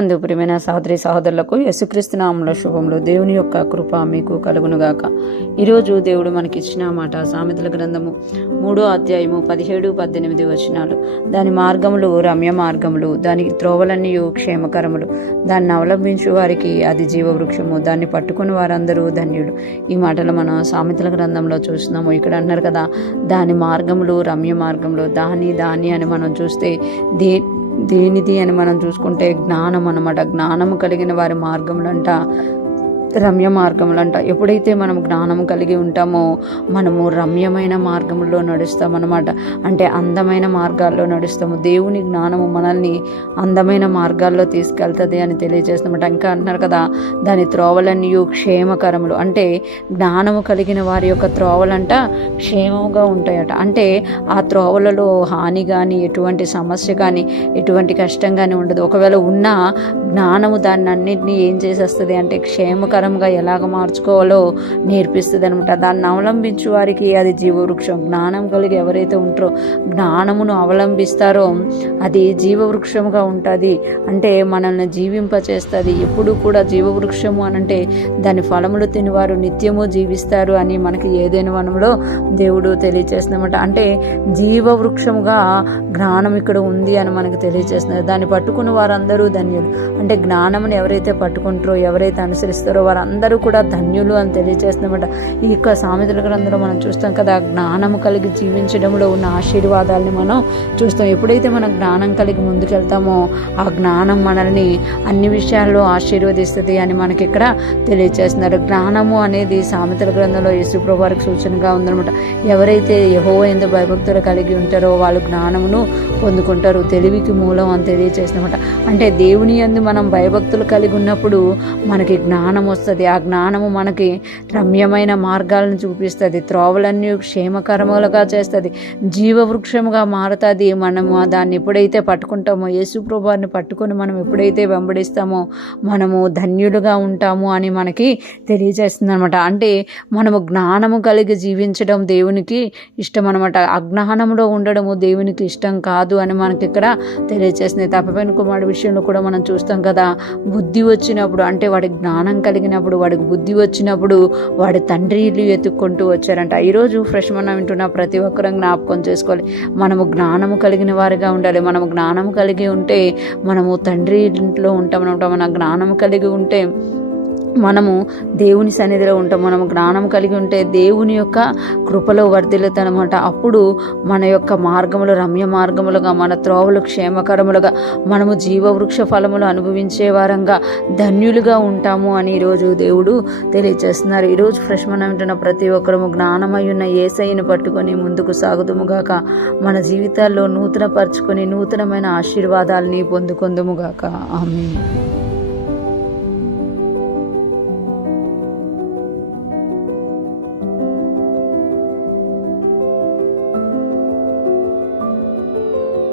అందు ప్రియమైన సహోదరి సహోదరులకు యేసుక్రీస్తు నామములో శుభములు. దేవుని యొక్క కృప మీకు కలుగునుగాక. ఈరోజు దేవుడు మనకిచ్చిన మాట సామెతల గ్రంథము 3వ అధ్యాయము 17-18 వచనాలు. దాని మార్గములు రమ్య మార్గములు, దాని త్రోవలన్నీ క్షేమకరములు, దాన్ని అవలంబించు వారికి అది జీవవృక్షము, దాన్ని పట్టుకుని వారందరూ ధన్యులు. ఈ మాటలు మనం సామెతల గ్రంథంలో చూస్తున్నాము. ఇక్కడ అన్నారు కదా, దాని మార్గములు రమ్య మార్గములు. దాని అని మనం చూస్తే దేనిది అని మనం చూసుకుంటే జ్ఞానం అన్నమాట. జ్ఞానము కలిగిన వారి మార్గములంట రమ్య మార్గములంట. ఎప్పుడైతే మనం జ్ఞానము కలిగి ఉంటామో మనము రమ్యమైన మార్గంలో నడుస్తామన్నమాట. అంటే అందమైన మార్గాల్లో నడుస్తాము. దేవుని జ్ఞానము మనల్ని అందమైన మార్గాల్లో తీసుకెళ్తుంది అని తెలియజేస్తామట. ఇంకా అంటున్నారు కదా, దాని త్రోవలన్నీ క్షేమకరములు. అంటే జ్ఞానము కలిగిన వారి యొక్క త్రోవలంట క్షేమముగా ఉంటాయట. అంటే ఆ త్రోవలలో హాని కానీ ఎటువంటి సమస్య కానీ ఎటువంటి కష్టం కానీ ఉండదు. ఒకవేళ ఉన్నా జ్ఞానము దాన్ని అన్నింటినీ ఏం చేసేస్తుంది అంటే క్షేమకరంగా ఎలాగ మార్చుకోవాలో నేర్పిస్తుంది అనమాట. దాన్ని అవలంబించు వారికి అది జీవవృక్షం. జ్ఞానం కలిగి ఎవరైతే ఉంటారో, జ్ఞానమును అవలంబిస్తారో అది జీవవృక్షముగా ఉంటుంది. అంటే మనల్ని జీవింపచేస్తుంది. ఎప్పుడు కూడా జీవవృక్షము అనంటే దాని ఫలములు తినివారు నిత్యము జీవిస్తారు అని మనకి ఏదైనా వనంలో దేవుడు తెలియచేస్తున్నమాట. అంటే జీవవృక్షముగా జ్ఞానం ఇక్కడ ఉంది అని మనకు తెలియచేస్తున్నారు. దాన్ని పట్టుకున్న వారందరూ ధన్యులు. అంటే జ్ఞానమును ఎవరైతే పట్టుకుంటారో, ఎవరైతే అనుసరిస్తారో వారందరూ కూడా ధన్యులు అని తెలియజేస్తున్నమాట. ఈ యొక్క సామెతల గ్రంథంలో మనం చూస్తాం కదా, జ్ఞానము కలిగి జీవించడంలో ఉన్న ఆశీర్వాదాలని మనం చూస్తాం. ఎప్పుడైతే మనం జ్ఞానం కలిగి ముందుకెళ్తామో ఆ జ్ఞానం మనల్ని అన్ని విషయాల్లో ఆశీర్వదిస్తుంది అని మనకి ఇక్కడ తెలియజేస్తున్నారు. జ్ఞానము అనేది సామెతల గ్రంథంలో యేసుప్రభువు వారికి సూచనగా ఉందన్నమాట. ఎవరైతే యెహోవా యందు భయభక్తులు కలిగి ఉంటారో వాళ్ళు జ్ఞానమును పొందుకుంటారు. తెలివికి మూలం అని తెలియజేస్తున్నమాట. అంటే దేవుని యందు మనం భయభక్తులు కలిగి ఉన్నప్పుడు మనకి జ్ఞానం వస్తుంది. ఆ జ్ఞానము మనకి రమ్యమైన మార్గాలను చూపిస్తుంది. త్రోవలన్నీ క్షేమకరములుగా చేస్తుంది. జీవవృక్షముగా మారుతుంది. మనము దాన్ని ఎప్పుడైతే పట్టుకుంటామో, యేసుప్రభువు వారిని పట్టుకొని మనం ఎప్పుడైతే వెంబడిస్తామో మనము ధన్యులుగా ఉంటాము అని మనకి తెలియజేస్తుంది అనమాట. అంటే మనము జ్ఞానము కలిగి జీవించడం దేవునికి ఇష్టం అనమాట. అజ్ఞానంలో ఉండడము దేవునికి ఇష్టం కాదు అని మనకి ఇక్కడ తెలియజేస్తుంది. తప్పిపోయిన కుమారుడి విషయంలో కూడా మనం చూస్తాం కదా, బుద్ధి వచ్చినప్పుడు అంటే వాడి జ్ఞానం కలిగినప్పుడు, వాడికి బుద్ధి వచ్చినప్పుడు వాడి తండ్రి ఇల్లు ఎత్తుక్కుంటూ వచ్చారంట. ఈరోజు ఫ్రెష్ మనం వింటున్న ప్రతి ఒక్కరం జ్ఞాపకం చేసుకోవాలి. మనము జ్ఞానము కలిగిన వారిగా ఉండాలి. మనము జ్ఞానము కలిగి ఉంటే మనము తండ్రి ఇంట్లో ఉంటామన్నమాట. మన జ్ఞానము కలిగి ఉంటే మనము దేవుని సన్నిధిలో ఉంటాం. మనము జ్ఞానం కలిగి ఉంటే దేవుని యొక్క కృపలో వర్ధిల్లుతామన్నమాట. అప్పుడు మన యొక్క మార్గములు రమ్య మార్గములుగా, మన త్రోవలు క్షేమకరములుగా, మనము జీవవృక్ష ఫలములు అనుభవించే వారంగా ధన్యులుగా ఉంటాము అని ఈరోజు దేవుడు తెలియజేస్తున్నారు. ఈరోజు ఫ్రెష్ మనం వింటున్న ప్రతి ఒక్కరము జ్ఞానమై ఉన్న యేసయ్యను పట్టుకొని ముందుకు సాగుదుముగాక. మన జీవితాల్లో నూతనపరుచుకొని నూతనమైన ఆశీర్వాదాలని పొందుకొందుముగాక. ఆమేన్.